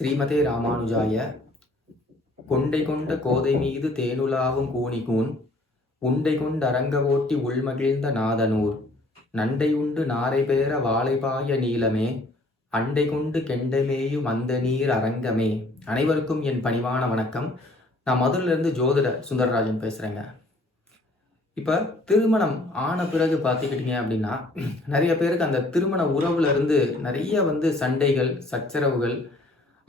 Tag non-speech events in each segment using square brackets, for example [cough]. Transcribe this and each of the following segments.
ஸ்ரீமதே ராமானுஜாய. கொண்டை கொண்ட கோதை மீது தேனுலாவும் கூனிகூன் உண்டை கொண்டு அரங்கவோட்டி உள்மகிழ்ந்த நாதனூர் நண்டை உண்டு நாரை பேர வாழைபாய நீளமே அண்டை கொண்டு கெண்டமேயும் அந்த நீர் அரங்கமே. அனைவருக்கும் என் பணிவான வணக்கம். நான் மதுரிலிருந்து ஜோதிட சுந்தரராஜன் பேசுகிறேங்க இப்போ திருமணம் ஆன பிறகு பார்த்துக்கிட்டீங்க அப்படின்னா நிறைய பேருக்கு அந்த திருமண உறவுல இருந்து நிறைய வந்து சண்டைகள் சச்சரவுகள்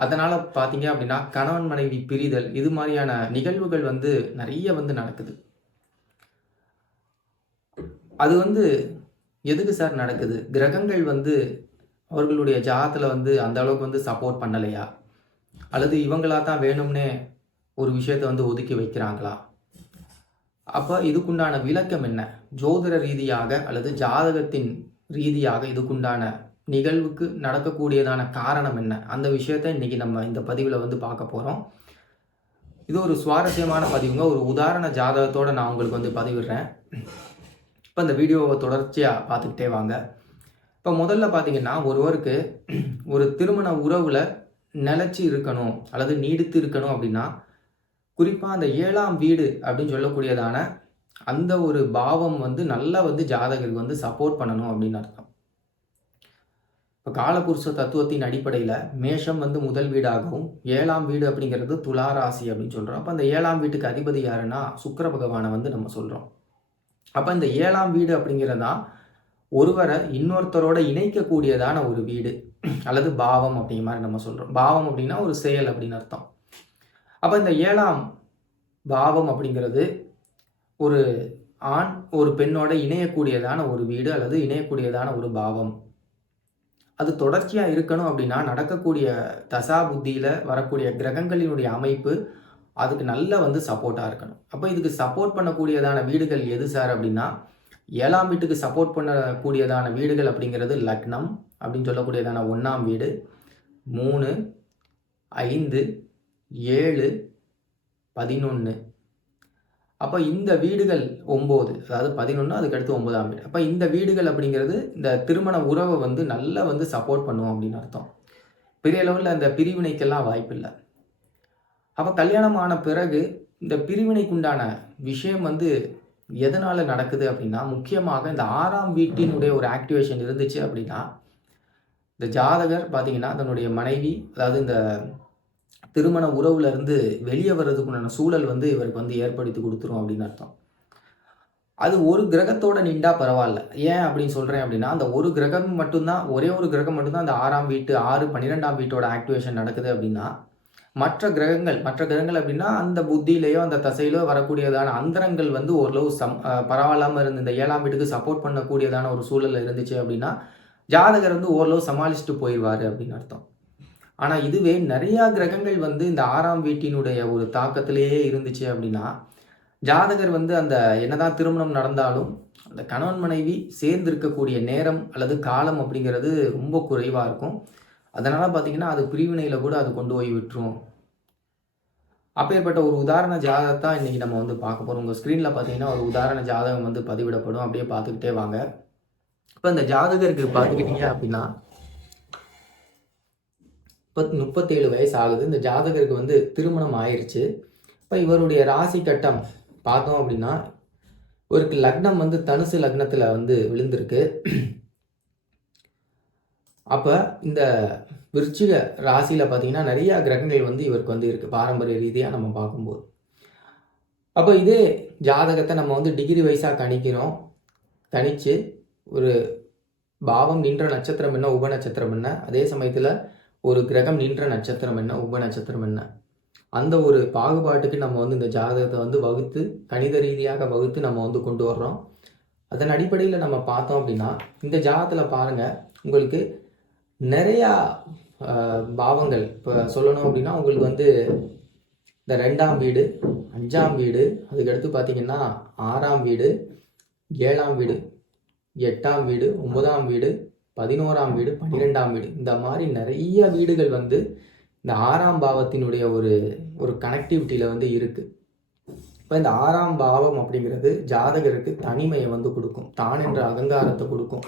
அதனால் பார்த்தீங்க அப்படின்னா கணவன் மனைவி பிரிதல் இது மாதிரியான நிகழ்வுகள் வந்து நிறைய வந்து நடக்குது. அது வந்து எதுக்கு சார் நடக்குது? கிரகங்கள் வந்து அவர்களுடைய ஜாதத்தில் வந்து அந்த அளவுக்கு வந்து சப்போர்ட் பண்ணலையா? அல்லது இவங்களா தான் வேணும்னே ஒரு விஷயத்தை வந்து ஒதுக்கி வைக்கிறாங்களா? அப்போ இதுக்குண்டான விளக்கம் என்ன? ஜோதிட ரீதியாக அல்லது ஜாதகத்தின் ரீதியாக இதுக்குண்டான நிகழ்வுக்கு நடக்கக்கூடியதான காரணம் என்ன? அந்த விஷயத்த இன்னைக்கு நம்ம இந்த பதிவில் வந்து பார்க்க போகிறோம் இது ஒரு சுவாரஸ்யமான பதிவுங்க. ஒரு உதாரண ஜாதகத்தோடு நான் உங்களுக்கு வந்து பதிவிடுறேன். இப்போ இந்த வீடியோவை தொடர்ச்சியாக பார்த்துக்கிட்டே வாங்க. இப்போ முதல்ல பார்த்தீங்கன்னா ஒருவருக்கு ஒரு திருமண உறவில் நிலச்சி இருக்கணும் அல்லது நீடித்து இருக்கணும் அப்படின்னா குறிப்பாக அந்த ஏழாம் வீடு அப்படின்னு சொல்லக்கூடியதான அந்த ஒரு பாவம் வந்து நல்லா வந்து ஜாதகருக்கு வந்து சப்போர்ட் பண்ணணும் அப்படின்னு அர்த்தம். இப்போ காலபுருஷ தத்துவத்தின் அடிப்படையில் மேஷம் வந்து முதல் வீடாகவும் ஏழாம் வீடு அப்படிங்கிறது துலா ராசி அப்படின்னு சொல்கிறோம் அப்போ அந்த ஏழாம் வீட்டுக்கு அதிபதி யாருன்னா சுக்கர பகவானை வந்து நம்ம சொல்கிறோம் அப்போ இந்த ஏழாம் வீடு அப்படிங்கிறதா ஒருவரை இன்னொருத்தரோட இணைக்கக்கூடியதான ஒரு வீடு. அல்லது பாவம் அப்படிங்கிற மாதிரி நம்ம சொல்கிறோம் பாவம் அப்படின்னா ஒரு செயல் அப்படின்னு அர்த்தம். அப்போ இந்த ஏழாம் பாவம் அப்படிங்கிறது ஒரு ஆண் ஒரு பெண்ணோட இணையக்கூடியதான ஒரு வீடு அல்லது இணையக்கூடியதான ஒரு பாவம். அது தொடர்ச்சியாக இருக்கணும் அப்படின்னா நடக்கக்கூடிய தசா புத்தியில் வரக்கூடிய கிரகங்களினுடைய அமைப்பு அதுக்கு நல்ல வந்து சப்போர்ட்டாக இருக்கணும். அப்போ இதுக்கு சப்போர்ட் பண்ணக்கூடியதான வீடுகள் எது சார் அப்படின்னா ஏழாம் வீட்டுக்கு சப்போர்ட் பண்ணக்கூடியதான வீடுகள் அப்படிங்கிறது லக்னம் அப்படின்னு சொல்லக்கூடியதான ஒன்றாம் வீடு மூணு ஐந்து ஏழு பதினொன்று அப்போ இந்த வீடுகள் ஒம்பது அதாவது பதினொன்று அதுக்கடுத்து ஒம்பதாம் வீடு. அப்போ இந்த வீடுகள் அப்படிங்கிறது இந்த திருமண உறவை வந்து நல்லா வந்து சப்போர்ட் பண்ணுவோம் அப்படின்னு அர்த்தம். பெரிய லெவலில் அந்த பிரிவினைக்கெல்லாம் வாய்ப்பு இல்லை. அப்போ கல்யாணம் ஆன பிறகு இந்த பிரிவினைக்குண்டான விஷயம் வந்து எதனால் நடக்குது அப்படின்னா முக்கியமாக இந்த ஆறாம் வீட்டினுடைய ஒரு ஆக்டிவேஷன் இருந்துச்சு அப்படின்னா இந்த ஜாதகர் பார்த்தீங்கன்னா தன்னுடைய மனைவி அதாவது இந்த திருமண உறவுல இருந்து வெளியே வர்றதுக்குண்டான சூழல் வந்து இவருக்கு வந்து ஏற்படுத்தி கொடுத்துரும் அப்படின்னு அர்த்தம். அது ஒரு கிரகத்தோட நின்றா பரவாயில்ல. ஏன் அப்படின்னு சொல்கிறேன் அப்படின்னா அந்த ஒரு கிரகம் மட்டும்தான் ஒரே ஒரு கிரகம் மட்டும்தான் அந்த ஆறாம் வீட்டு ஆறு பன்னிரெண்டாம் வீட்டோட ஆக்டிவேஷன் நடக்குது அப்படின்னா மற்ற கிரகங்கள் மற்ற கிரகங்கள் அப்படின்னா அந்த புத்தியிலேயோ அந்த தசையிலோ வரக்கூடியதான அந்தரங்கள் வந்து ஓரளவு சம் பரவாயில்லாமல் இருந்து இந்த ஏழாம் வீட்டுக்கு சப்போர்ட் பண்ணக்கூடியதான ஒரு சூழல் இருந்துச்சு அப்படின்னா ஜாதகர் வந்து ஓரளவு சமாளிச்சுட்டு போயிடுவார் அப்படின்னு அர்த்தம். ஆனால் இதுவே நிறையா கிரகங்கள் வந்து இந்த ஆறாம் வீட்டினுடைய ஒரு தாக்கத்திலேயே இருந்துச்சு அப்படின்னா ஜாதகர் வந்து அந்த என்னதான் திருமணம் நடந்தாலும் அந்த கணவன் மனைவி சேர்ந்து இருக்கக்கூடிய நேரம் அல்லது காலம் அப்படிங்கிறது ரொம்ப குறைவாக இருக்கும். அதனால் பார்த்தீங்கன்னா அது பிரிவினையில் கூட அது கொண்டு போய் விட்டுரும். அப்பேற்பட்ட ஒரு உதாரண ஜாதகத்தான் இன்றைக்கி நம்ம வந்து பார்க்க போகிறோம் உங்கள் ஸ்க்ரீனில் பார்த்தீங்கன்னா ஒரு உதாரண ஜாதகம் வந்து பதிவிடப்படும். அப்படியே பார்த்துக்கிட்டே வாங்க. இப்போ இந்த ஜாதகருக்கு பார்த்துக்கிட்டீங்க அப்படின்னா முப்பத் முப்பத்தேழு வயசு ஆகுது இந்த ஜாதகருக்கு வந்து திருமணம் ஆயிடுச்சு இப்போ இவருடைய ராசி கட்டம் பார்த்தோம் அப்படின்னா இவருக்கு லக்னம் வந்து தனுசு லக்னத்தில் வந்து விழுந்திருக்கு. அப்போ இந்த விருச்சிக ராசியில் பார்த்தீங்கன்னா நிறையா கிரகங்கள் வந்து இவருக்கு வந்து இருக்குது பாரம்பரிய ரீதியாக நம்ம பார்க்கும்போது. அப்போ இதே ஜாதகத்தை நம்ம வந்து டிகிரி வைஸாக கணிக்கிறோம். கணித்து ஒரு பாவம் நின்ற நட்சத்திரம் என்ன உப நட்சத்திரம் என்ன? அதே சமயத்தில் ஒரு கிரகம் நின்ற நட்சத்திரம் என்ன? உப நட்சத்திரம் என்ன? அந்த ஒரு பாகுபாட்டுக்கு நம்ம வந்து இந்த ஜாதகத்தை வந்து வகுத்து கணித ரீதியாக வகுத்து நம்ம வந்து கொண்டு வர்றோம். அதன் அடிப்படையில் நம்ம பார்த்தோம் அப்படின்னா இந்த ஜாதகத்தில் பாருங்கள் உங்களுக்கு நிறையா பாவங்கள். இப்போ சொல்லணும் அப்படின்னா உங்களுக்கு வந்து இந்த ரெண்டாம் வீடு அஞ்சாம் வீடு அதுக்கடுத்து பார்த்தீங்கன்னா ஆறாம் வீடு ஏழாம் வீடு எட்டாம் வீடு ஒன்பதாம் வீடு பதினோராம் வீடு பன்னிரெண்டாம் வீடு. இந்த மாதிரி நிறைய வீடுகள் வந்து இந்த ஆறாம் பாவத்தினுடைய ஒரு ஒரு கனெக்டிவிட்டியில் வந்து இருக்குது இப்போ இந்த ஆறாம் பாவம் அப்படிங்கிறது ஜாதகருக்கு தனிமையை வந்து கொடுக்கும். தான் என்ற அகங்காரத்தை கொடுக்கும்.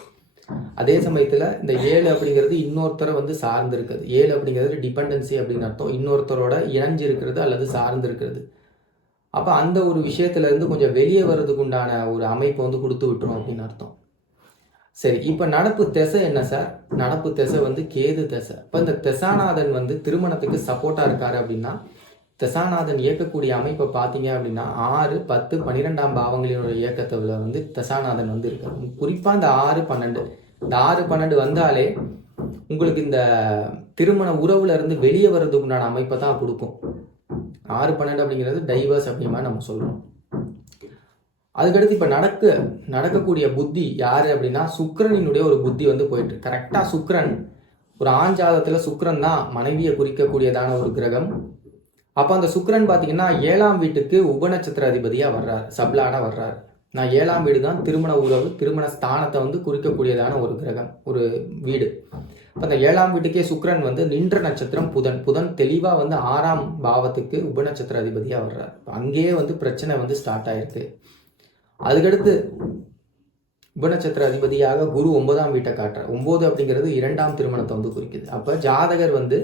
அதே சமயத்தில் இந்த ஏழு அப்படிங்கிறது இன்னொருத்தரை வந்து சார்ந்து இருக்குது ஏழு அப்படிங்கிறது டிபெண்டன்சி அப்படின்னு அர்த்தம். இன்னொருத்தரோட இணைஞ்சு இருக்கிறது அல்லது சார்ந்து இருக்கிறது அப்போ அந்த ஒரு விஷயத்துலேருந்து கொஞ்சம் வெளியே வர்றதுக்கு உண்டான ஒரு அமைப்பை வந்து கொடுத்து விட்டுரும் அப்படின்னு அர்த்தம். சரி இப்போ நடப்பு திசை என்ன சார்? நடப்பு திசை வந்து கேது திசை. இப்போ இந்த திசாநாதன் வந்து திருமணத்துக்கு சப்போர்ட்டாக இருக்காரு அப்படின்னா திசாநாதன் இயக்கக்கூடிய அமைப்பை பார்த்தீங்க அப்படின்னா ஆறு பத்து பன்னிரெண்டாம் பாவங்களினுடைய இயக்கத்தில் வந்து திசாநாதன் வந்து இருக்காரு. குறிப்பாக இந்த ஆறு பன்னெண்டு. இந்த ஆறு பன்னெண்டு வந்தாலே உங்களுக்கு இந்த திருமண உறவுல இருந்து வெளியே வர்றதுக்கு உண்டான அமைப்பை தான் கொடுக்கும். ஆறு பன்னெண்டு அப்படிங்கிறது டைவர்ஸ் அப்படிமா நம்ம சொல்கிறோம் அதுக்கடுத்து இப்போ நடக்க நடக்கக்கூடிய புத்தி யார் அப்படின்னா சுக்கிரனினுடைய ஒரு புத்தி வந்து போயிட்டு கரெக்டாக சுக்கிரன். ஒரு ஆஞ்சாதத்தில் சுக்கரன் தான் மனைவியை குறிக்கக்கூடியதான ஒரு கிரகம். அப்போ அந்த சுக்கிரன் பார்த்தீங்கன்னா ஏழாம் வீட்டுக்கு உபநட்சத்திர அதிபதியாக வர்றார். சப்லானாக வர்றார். நான் ஏழாம் வீடு தான் திருமண உறவு திருமண ஸ்தானத்தை வந்து குறிக்கக்கூடியதான ஒரு கிரகம் ஒரு வீடு. இப்போ அந்த ஏழாம் வீட்டுக்கே சுக்கரன் வந்து நின்ற நட்சத்திரம் புதன். புதன் தெளிவாக வந்து ஆறாம் பாவத்துக்கு உபநட்சத்திர அதிபதியாக வர்றார். அங்கேயே வந்து பிரச்சனை வந்து ஸ்டார்ட் ஆயிருக்கு. அதுக்கடுத்து உபநட்சத்திர அதிபதியாக குரு ஒன்பதாம் வீட்டை காட்டுறார். ஒம்பது அப்படிங்கிறது இரண்டாம் திருமணத்தை வந்து குறிக்குது. அப்போ ஜாதகர் வந்து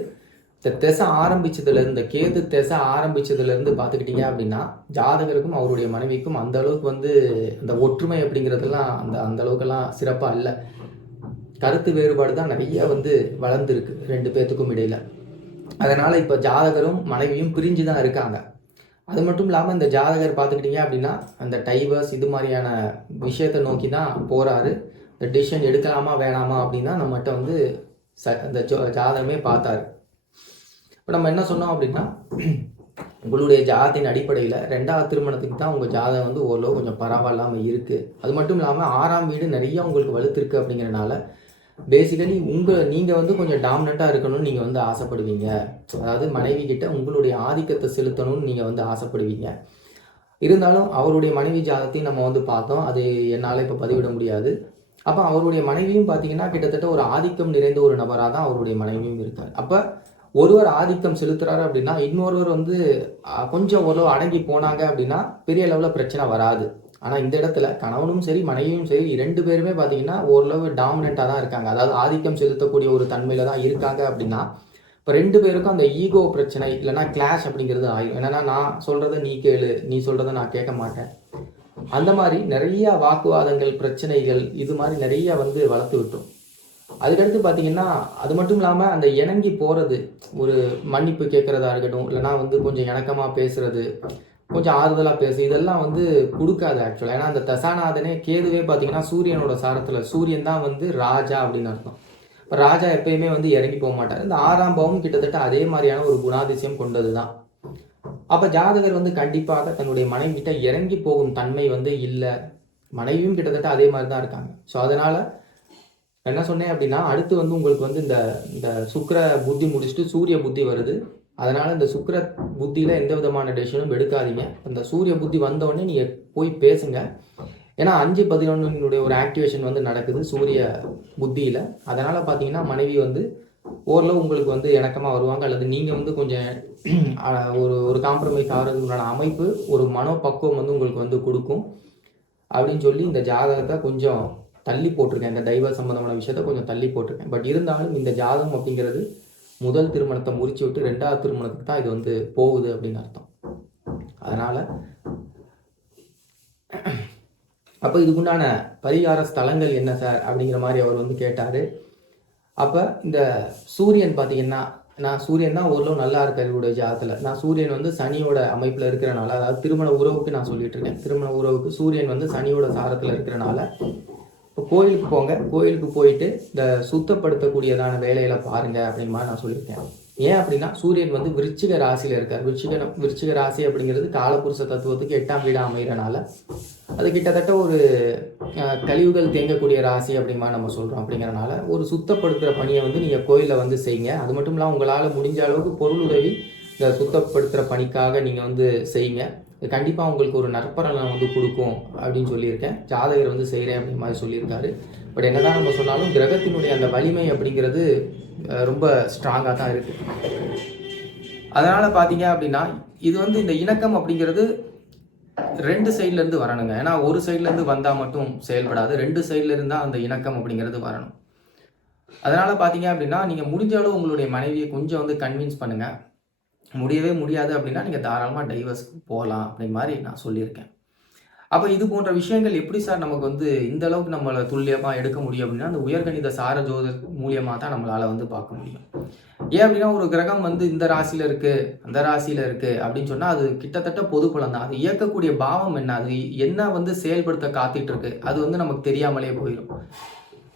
இந்த திசை ஆரம்பிச்சதுலேருந்து கேது திசை ஆரம்பிச்சதுலேருந்து பார்த்துக்கிட்டிங்க பார்த்துக்கிட்டீங்க அப்படின்னா ஜாதகருக்கும் அவருடைய மனைவிக்கும் அந்த அளவுக்கு வந்து அந்த ஒற்றுமை அப்படிங்கிறதெல்லாம் அந்த அந்த அளவுக்கெல்லாம் சிறப்பாக இல்லை. கருத்து வேறுபாடு தான் நிறைய வந்து வளர்ந்துருக்கு ரெண்டு பேர்த்துக்கும் இடையில. அதனால் இப்போ ஜாதகரும் மனைவியும் பிரிஞ்சு தான் இருக்காங்க. அது மட்டும் இல்லாமல் இந்த ஜாதகர் பார்த்துக்கிட்டீங்க அப்படின்னா அந்த டைவர்ஸ் இது மாதிரியான விஷயத்தை நோக்கி தான் போகிறாரு இந்த டிசிஷன் எடுக்கலாமா வேணாமா அப்படின்னா நம்மகிட்ட வந்து ச அந்த ஜோ ஜாதகமே பார்த்தாரு. இப்போ நம்ம என்ன சொன்னோம் அப்படின்னா உங்களுடைய ஜாதத்தின் அடிப்படையில் ரெண்டாவது திருமணத்துக்கு தான் உங்கள் ஜாதகம் வந்து ஓரளவு கொஞ்சம் பரவாயில்லாமல் இருக்குது அது மட்டும் இல்லாமல் ஆறாம் வீடு நிறைய உங்களுக்கு வலுத்திருக்கு அப்படிங்கிறனால பேசிக்கலி உங்கள் நீங்கள் வந்து கொஞ்சம் டாமினண்ட்டாக இருக்கணும்னு நீங்கள் வந்து ஆசைப்படுவீங்க. அதாவது மனைவி கிட்ட உங்களுடைய ஆதிக்கத்தை செலுத்தணும்னு நீங்கள் வந்து ஆசைப்படுவீங்க. இருந்தாலும் அவருடைய மனைவி ஜாதத்தையும் நம்ம வந்து பார்த்தோம். அது என்னால் இப்போ பதிவிட முடியாது. அப்போ அவருடைய மனைவியும் பார்த்தீங்கன்னா கிட்டத்தட்ட ஒரு ஆதிக்கம் நிறைந்த ஒரு நபராக தான் அவருடைய மனைவியும் இருக்கார் அப்போ ஒருவர் ஆதிக்கம் செலுத்துறாரு அப்படின்னா இன்னொருவர் வந்து கொஞ்சம் ஓரளவு அடங்கி போனாங்க அப்படின்னா பெரிய லெவலில் பிரச்சனை வராது. ஆனால் இந்த இடத்துல கணவனும் சரி மனைவியும் சரி இரண்டு பேருமே பார்த்தீங்கன்னா ஓரளவு டாமினண்ட்டாக தான் இருக்காங்க. அதாவது ஆதிக்கம் செலுத்தக்கூடிய ஒரு தன்மையில் தான் இருக்காங்க அப்படின்னா இப்போ ரெண்டு பேருக்கும் அந்த ஈகோ பிரச்சனை இல்லைன்னா கிளாஷ் அப்படிங்கிறது ஆயிடும் என்னென்னா நான் சொல்கிறத நீ கேளு நீ சொல்கிறத நான் கேட்க மாட்டேன். அந்த மாதிரி நிறைய வாக்குவாதங்கள் பிரச்சனைகள் இது மாதிரி நிறைய வந்து வளர்த்து விட்டோம். அதுக்கடுத்து பார்த்தீங்கன்னா அது மட்டும் இல்லாமல் அந்த இணங்கி போகிறது ஒரு மன்னிப்பு கேட்குறதா இருக்கட்டும் இல்லைன்னா வந்து கொஞ்சம் இணக்கமாக பேசுகிறது கொஞ்சம் ஆறுதலாக பேசு. இதெல்லாம் வந்து கொடுக்காது ஆக்சுவலாக ஏன்னா அந்த தசாநாதனே கேதுவே பார்த்தீங்கன்னா சூரியனோட சாரத்தில் சூரியன் தான் வந்து ராஜா அப்படின்னு அர்த்தம். இப்போ ராஜா எப்பயுமே வந்து இறங்கி போக மாட்டார். இந்த ஆறாம் பாவம் கிட்டத்தட்ட அதே மாதிரியான ஒரு குணாதிசயம் கொண்டது தான் அப்போ ஜாதகர் வந்து கண்டிப்பாக தன்னுடைய மனைவி கிட்ட இறங்கி போகும் தன்மை வந்து இல்லை. மனைவியும் கிட்டத்தட்ட அதே மாதிரி தான் இருக்காங்க. ஸோ அதனால் என்ன சொன்னேன் அப்படின்னா அடுத்து வந்து உங்களுக்கு வந்து இந்த இந்த சுக்கிர புத்தி முடிச்சுட்டு சூரிய புத்தி வருது. அதனால் இந்த சுக்கர புத்தியில் எந்த விதமான டெசிஷனும் எடுக்காதீங்க. அந்த சூரிய புத்தி வந்தவொடனே நீங்கள் போய் பேசுங்க. ஏன்னா அஞ்சு பதினொன்னுடைய ஒரு ஆக்டிவேஷன் வந்து நடக்குது சூரிய புத்தியில். அதனால் பார்த்தீங்கன்னா மனைவி வந்து ஓரளவு உங்களுக்கு வந்து இணக்கமாக வருவாங்க. அல்லது நீங்கள் வந்து கொஞ்சம் [clears throat] ஒரு ஒரு காம்ப்ரமைஸ் ஆகிறதுக்கு உண்டான அமைப்பு ஒரு மனோபக்குவம் வந்து உங்களுக்கு வந்து கொடுக்கும். அப்படின்னு சொல்லி இந்த ஜாதகத்தை கொஞ்சம் தள்ளி போட்டிருக்கேன். இந்த தெய்வ சம்பந்தமான விஷயத்த கொஞ்சம் தள்ளி போட்டிருக்கேன். பட் இருந்தாலும் இந்த ஜாதகம் அப்படிங்கிறது முதல் திருமணத்தை முறிச்சு விட்டு ரெண்டாவது திருமணத்துக்கு தான் இது வந்து போகுது அப்படின்னு அர்த்தம். அதனால் அப்போ இதுக்குண்டான பரிகார ஸ்தலங்கள் என்ன சார் அப்படிங்கிற மாதிரி அவர் வந்து கேட்டார். அப்போ இந்த சூரியன் பார்த்தீங்கன்னா நான் சூரியன் தான் ஓரளவு நல்லா இருக்கார் இவருடைய ஜாதத்தில். நான் சூரியன் வந்து சனியோட அமைப்பில் இருக்கிறனால அதாவது திருமண உறவுக்கு நான் சொல்லிட்டு இருக்கேன். திருமண உறவுக்கு சூரியன் வந்து சனியோட சாரத்தில் இருக்கிறனால கோயிலுக்கு போங்க. கோயிலுக்கு போயிட்டு இந்த சுத்தப்படுத்தக்கூடியதான வேலையில பாருங்க அப்படிங்கிற மாதிரி நான் சொல்லியிருக்கேன். ஏன் அப்படின்னா சூரியன் வந்து விருச்சிக ராசியில இருக்கார். விருச்சிக விருச்சிக ராசி அப்படிங்கிறது காலபுருஷ தத்துவத்துக்கு எட்டாம் வீடாக அமைகிறனால அது கிட்டத்தட்ட ஒரு கழிவுகள் தேங்கக்கூடிய ராசி அப்படிமா நம்ம சொல்கிறோம் அப்படிங்கிறனால ஒரு சுத்தப்படுத்துகிற பணியை வந்து நீங்கள் கோயிலில் வந்து செய்யுங்க. அது மட்டும் இல்லாமல் உங்களால் முடிஞ்ச அளவுக்கு பொருள் உதவி இந்த சுத்தப்படுத்துகிற பணிக்காக நீங்கள் வந்து செய்யுங்க. இது கண்டிப்பாக உங்களுக்கு ஒரு நற்பலனை வந்து கொடுக்கும் அப்படின்னு சொல்லியிருக்கேன். ஜாதகர் வந்து செய்கிறேன் அப்படிங்கிற மாதிரி சொல்லியிருக்காரு. பட் என்னதான் நம்ம சொன்னாலும் கிரகத்தினுடைய அந்த வலிமை அப்படிங்கிறது ரொம்ப ஸ்ட்ராங்காக தான் இருக்குது அதனால் பார்த்தீங்க அப்படின்னா இது வந்து இந்த இணக்கம் அப்படிங்கிறது ரெண்டு சைட்லேருந்து வரணுங்க. ஏன்னா ஒரு சைட்லேருந்து வந்தால் மட்டும் செயல்படாது. ரெண்டு சைடில் இருந்தால் அந்த இணக்கம் அப்படிங்கிறது வரணும். அதனால் பார்த்தீங்க அப்படின்னா நீங்கள் முடிஞ்ச அளவு உங்களுடைய மனைவியை கொஞ்சம் வந்து கன்வின்ஸ் பண்ணுங்கள் முடியவே முடியாது அப்படின்னா நீங்கள் தாராளமாக டைவர்ஸ்க்கு போகலாம் அப்படிங்கிற மாதிரி நான் சொல்லியிருக்கேன். அப்போ இது போன்ற விஷயங்கள் எப்படி சார் நமக்கு வந்து இந்த அளவுக்கு நம்மளை துல்லியமாக எடுக்க முடியும் அப்படின்னா அந்த உயர்கணித சார ஜோத மூலியமாக தான் நம்மளால் வந்து பார்க்க முடியும். ஏன் அப்படின்னா ஒரு கிரகம் வந்து இந்த ராசியில் இருக்குது அந்த ராசியில் இருக்குது அப்படின்னு சொன்னால் அது கிட்டத்தட்ட பொது பலன் தான். அது இயக்கக்கூடிய பாவம் என்ன? அது என்ன வந்து செயல்படுத்த காத்துட்டு இருக்கு? அது வந்து நமக்கு தெரியாமலே போயிடும்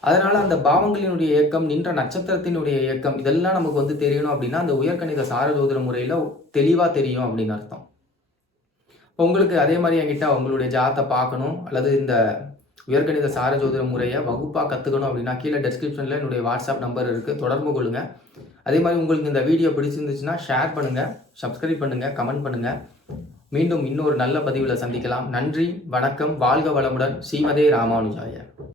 அதனால அந்த பாவங்களினுடைய இயக்கம் நின்ற நட்சத்திரத்தினுடைய இயக்கம் இதெல்லாம் நமக்கு வந்து தெரியணும் அப்படின்னா அந்த உயர்கணித சார ஜோதிட முறையில் தெளிவாக தெரியும் அப்படின்னு அர்த்தம். உங்களுக்கு அதே மாதிரி என்கிட்ட உங்களுடைய ஜாத்தை பார்க்கணும் அல்லது இந்த உயர்கணித சார முறையை வகுப்பாக கற்றுக்கணும் அப்படின்னா கீழே டெஸ்கிரிப்ஷனில் என்னுடைய வாட்ஸ்அப் நம்பர் இருக்குது தொடர்பு கொள்ளுங்கள் அதே மாதிரி உங்களுக்கு இந்த வீடியோ பிடிச்சிருந்துச்சுன்னா ஷேர் பண்ணுங்கள் சப்ஸ்கிரைப் பண்ணுங்கள் கமெண்ட் பண்ணுங்கள் மீண்டும் இன்னொரு நல்ல பதிவில் சந்திக்கலாம். நன்றி வணக்கம் வாழ்க வளமுடன். ஸ்ரீமதே ராமானுஜாய.